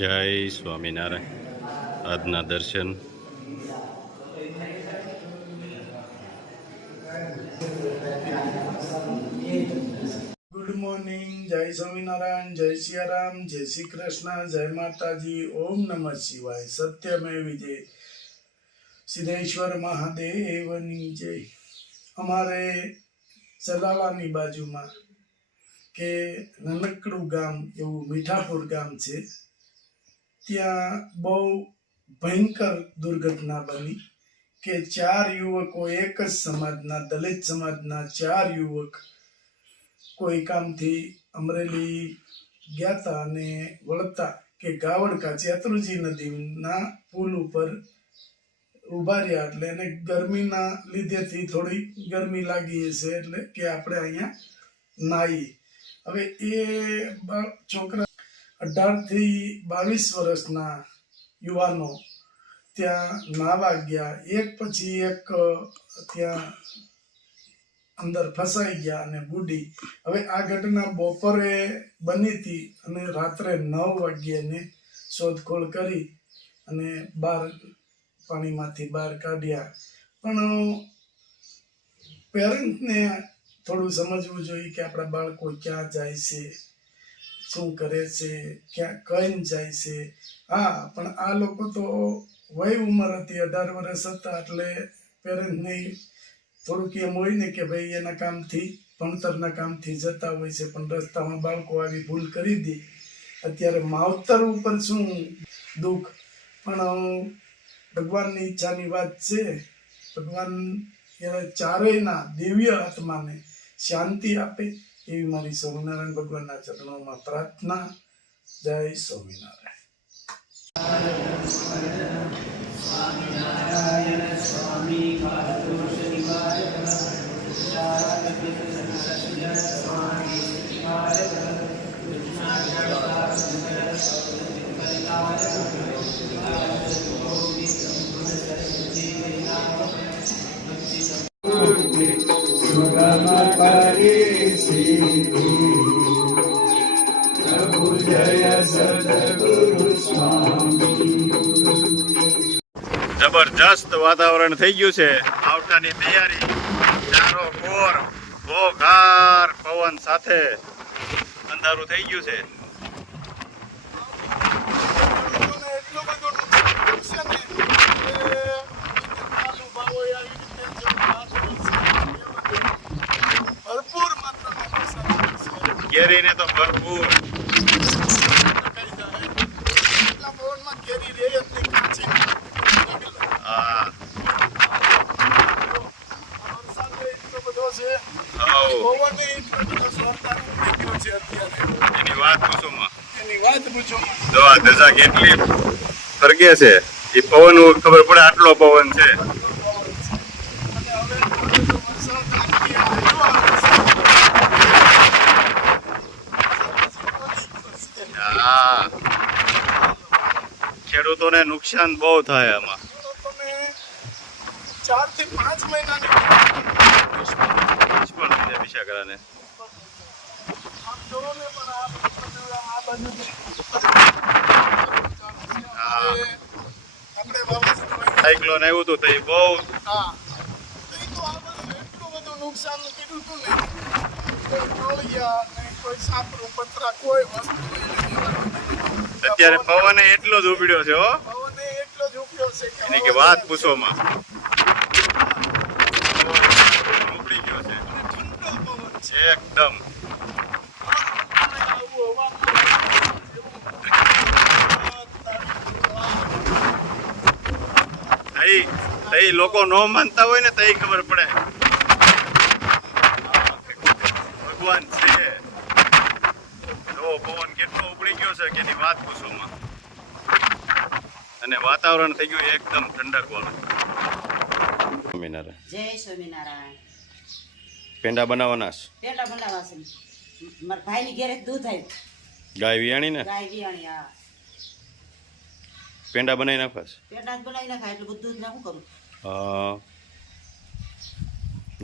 જય સ્વામિનારાયણ. આજના દર્શન ગુડ મોર્નિંગ. જય સ્વામિનારાયણ, જય સિયારામ, જય શ્રી કૃષ્ણ, જય માતાજી, ઓમ નમઃ શિવાય. સત્યમેવ વિજય. સિદ્ધેશ્વર મહાદેવની જય. અમારે સલાલાની બાજુમાં કે નાનકડું ગામ એવું મીઠાપુર ગામ છે. ત્યાં બહુ ભયંકર દુર્ઘટના બની કે 4 યુવકો, એક જ સમાજના, દલિત સમાજના 4 યુવક કોઈ કામથી અમરેલી ગયા હતા અને વળતા કે ગાવડકા ચેત્રુજી નદીના પુલ ઉપર ઉભા રહ્યા. એટલે એને ગરમીના લીધેથી થોડી ગરમી લાગી હશે એટલે કે આપણે અહીંયા નાહી. હવે એ છોકરા 18 થી 22 વર્ષના યુવાનો ત્યાં નાવા ગયા. એક પછી એક ત્યાં અંદર ફસાઈ ગયા અને બુડી. હવે આ ઘટના બપોરે બની હતી અને રાત્રે 9 વાગ્યાને શોધખોળ કરી અને પાણીમાંથી બહાર કાઢ્યા. પણ પેરેન્ટ્સને થોડું સમજવું જોઈએ કે આપણા બાળકો ક્યાં જાય છે, શું કરે છે, ક્યાં કઈ જાય છે. હા, પણ આ લોકો તો વય ઉંમર હતી, 18 વર્ષ હતા, એટલે પેરેન્ટ્સને થોડુંક એમ હોય ને કે ભાઈ એના કામથી, ભણતરના કામથી જતા હોય છે, પણ રસ્તામાં બાળકો આવી ભૂલ કરી દે. અત્યારે માવતર ઉપર શું દુઃખ, પણ ભગવાનની ઈચ્છાની વાત છે. ભગવાન ચારેયના દિવ્ય આત્માને શાંતિ આપે એવી મારી સ્વામિનારાયણ ભગવાનના ચરણોમાં પ્રાર્થના. જય સ્વામિનારાયણ. સ્વામિનારાયણ સ્વામી જબરજસ્ત વાતાવરણ થઈ ગયું છે. આવતાની તૈયારી. ચારો કોર, ઘોઘાર પવન સાથે અંધારું થઈ ગયું છે. કેરીને તો ભરપૂર. એની વાત પૂછો. તો આ ધજા કેટલી ફરકે છે એ પવન ખબર પડે. આટલો પવન છે. ખેડૂતોને નુકસાન બહુ થાય આમાં. 4 થી 5 મહિનાની વિશાખરાને સાયક્લોન આવ્યું હતું તો એ બહુ એટલું બધું નુકસાન કીધું હતું ને. કોઈ સાપરું પતરા કોઈ વસ્તુ. અત્યારે પવન એટલો જ ઉપડ્યો છે. હો, પવન એટલો જ ઉપડ્યો છે એની કે વાત પૂછોમાં. ઉપડી ગયો છે એકદમ. તઈ લોકો ન માનતા હોય ને તઈ ખબર પડે ભગવાન છે. જો પવન કેટલો ઉપડી ગયો છે કે એની વાત પૂછોમાં. અને વાતાવરણ થઈ ગયું એકદમ ઠંડક વાળું. સ્વામિનારાયણ. જય સ્વામિનારાયણ. પેંડા બનાવવાના છે. પેંડા બનાવવા છે. મારા ભાઈની ઘેરે દૂધ આવ્યું. ગાય વિયાણી ને ગાય વિયાણી. હા, પેંડા બનાવી નાખવા છે. પેંડા જ બનાવી નાખાય. એટલું બધું દૂધ ના શું કરું?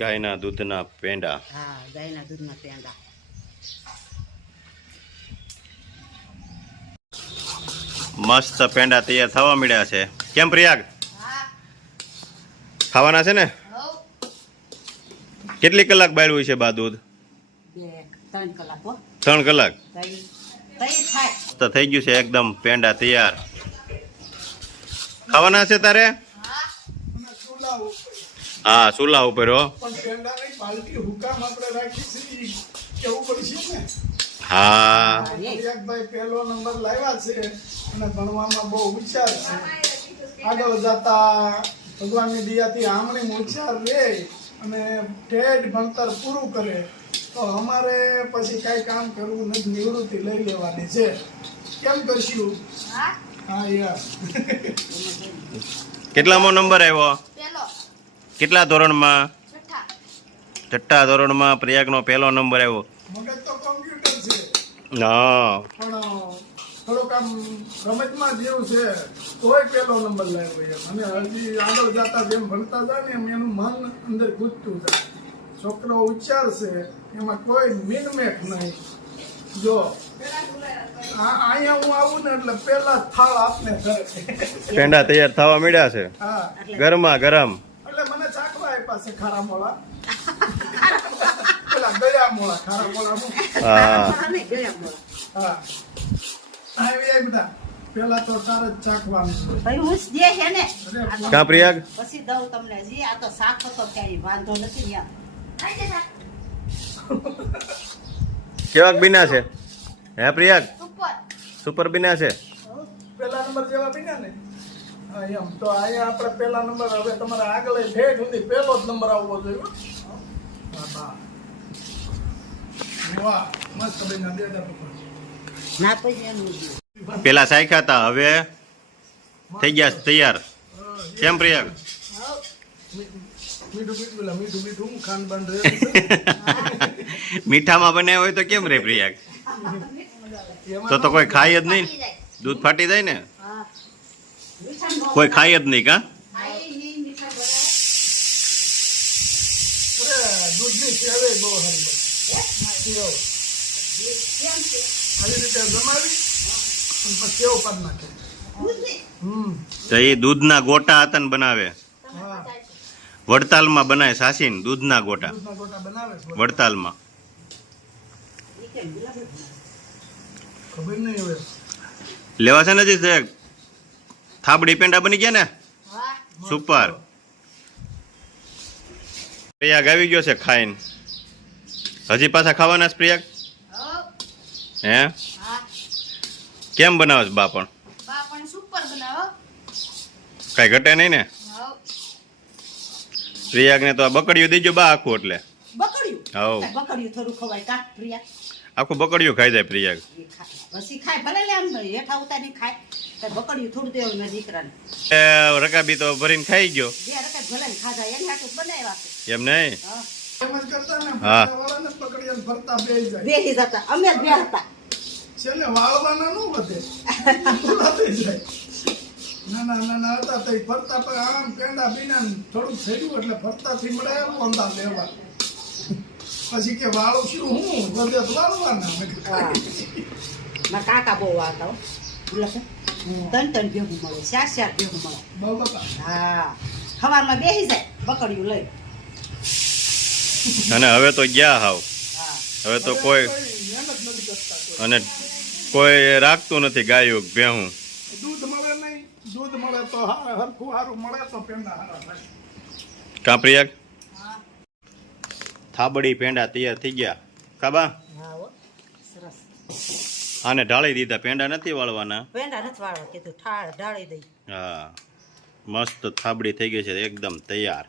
ગાયના દૂધના પેંડા. હા, ગાયના દૂધના પેંડા. મસ્ત પેંડા તૈયાર થવા મળ્યા છે. કેમ પ્રિયાગ, ખાવાના છે ને? કેટલી કલાક બાળવું છે બા દૂધ? 3 કલાક હો. 3 કલાક. તઈ થાય. તો થઈ ગયું છે એકદમ પેંડા તૈયાર. ખાવાના છે તારે? અને ચૂલા ઉપર હા, ચૂલા ઉપર હો. પણ પેંડાની પાલટી હુકામ આપણે રાખી છે કેવું પડશે ને. હા, પ્રિયાગભાઈ પહેલો નંબર લાવ્યા છે અને ભણવામાં બહુ હોશિયાર છે. આગળ જતા ભગવાનની દયાથી આમણી હોશિયાર રહે અને ઠેઠ ભણતર પૂરું કરે તો અમારે પછી કાંઈ કામ કરવું નથી, નિવૃત્તિ લઈ લેવાની છે. કેમ કરશું? હા યાર. કેટલામો નંબર આવ્યો? કેટલા ધોરણમાં? 6ઠ્ઠા ધોરણમાં પ્રિયાગનો પહેલો નંબર આવ્યો. મગજ તો કોમ્પ્યુટર છે હા, પણ થોડુંક આમ રમતમાં જેવું છે તોય પહેલો નંબર લાવ્યો એમ. અને હજી આગળ જતા જેમ ભણતા જાય ને એમ એનું મન અંદર કૂદતું જાય. છોકરો ઉચ્ચાર છે એમાં કોઈ મિનમેક નહીં. જો અહીંયા હું આવું ને એટલે પેલા થાળ આપને ધરે. પેંડા તૈયાર થવા મળ્યા છે હા, ગરમા ગરમ. એટલે મને ચાખવા આપ્યા છે ખારા મોળા. પેલા ગયા મોળા, ખારા મોળા હું. હા, હા, આવી આ બધા પેલા તો તારે જ ચાખવાનું. ભાઈ હું જ દે છે ને. અરે કા પ્રિયાગ? પછી દઉં તમને. જી આ તો શાક હતો ક્યાંય વાંધો નથી યાર. કેવાક બીના છે? હે પ્રિયાગ, સુપર બીના છે. પેલા નંબર જેવા બન્યા ને હા એમ તો અહીંયા આપણે પેલા નંબર હવે તમારે આગળ ઠેઠ સુધી પેલો જ નંબર આવવો જોઈએ હો. હા, હા. વાહ મસ્ત બન્યા દેતા પપ્પા. ના પછી એનું પેલા સાખ્યા હતા, હવે થઈ ગયા છે તૈયાર. કેમ પ્રિયાગ? મીઠું મીઠું ખાંડ બાંધ રહે મીઠામાં બનાવ્યો હોય તો કેમ રે પ્રિયાગ? તો કોઈ ખાય જ નહીં. દૂધ ફાટી જાય ને, કોઈ ખાય જ નહીં. કા દૂધની સેવે બહુ સારી બને. આવી રીતે જમાવી અને પછી સેવ કરી નાખે. તો એ દૂધના ગોટા હતા ને બનાવે, હા વડતાલમાં બનાવે. સાસીને દૂધના ગોટા દૂધના ગોટા બનાવે છે. વડતાલમાં. ખબર નહીં હવે. લેવા છે નથી તે થાબડી પેંડા બની ગયા ને, સુપર. પ્રિયાગ આવી ગયો છે ખાઈને. હજી પાછા ખાવાના છે પ્રિયાગ? હે, કેમ બનાવે છે બા? પણ કઈ ઘટે નહીં ને? પ્રિયાગને તો આ બકડીયું દેજો બા આખું. એટલે બકડ્યું. હવ બકડ્યું થોડું ખવાય કા પ્રિયા? આખું બકડીયું ખાઈ જાય પ્રિયાગ. એ ખાય. પછી ખાય ભલે લે આમ હેઠા ઉતારી ખાય. તો બકડ્યું થોડું દેવું મેં દીકરાને. રકાબી તો ભરીને ખાઈ ગયો. બે રકાત ભલે ને ખાધા એને હાટું બનાવ્યા છે. એમ નહીં? હા. એમ જ કરતા ને હા. વાળાને પકડી અને ફરતા બેસી જાય. બેસી જતા અમે જ બે હતા. છેલ્લે વાળવાના નું વધે પૂરા થઈ જાય. નાના હતા તો ફરતા પર આમ પેંડા બીના થોડુંક થયું એટલે ફરતાથી મળે ઓંધા લેવા. પછી કે વાળું શું હું વધે તો વાળવાના. હા. મારા કાકા બહુ આવતા હો. બોલો છે? 3 ભેગું મળે, 4 ભેગું મળે. બહુ બાપા હા. સવારમાં બેસી જાય બકડ્યું લઈ. અને હવે તો ગયા હાવ. હા. હવે તો કોઈ મહેનત નથી કરતા કોઈ. અને કોઈ રાખતું નથી ગાયું ભેહું. દૂધ મળે નહીં, દૂધ મળે તો હરખું સારું મળે તો પેંડા સારા થાય. કા પ્રિયાગ? હા. થાબડી પેંડા તૈયાર થઈ ગયા. કાબા હા હો. સરસ. આને ઢાળી દીધા. પેંડા નથી વાળવાના. પેંડા નથી વાળવા કીધું ઢાળી દઈ. હા, મસ્ત થાબડી થઈ ગઈ છે એકદમ તૈયાર.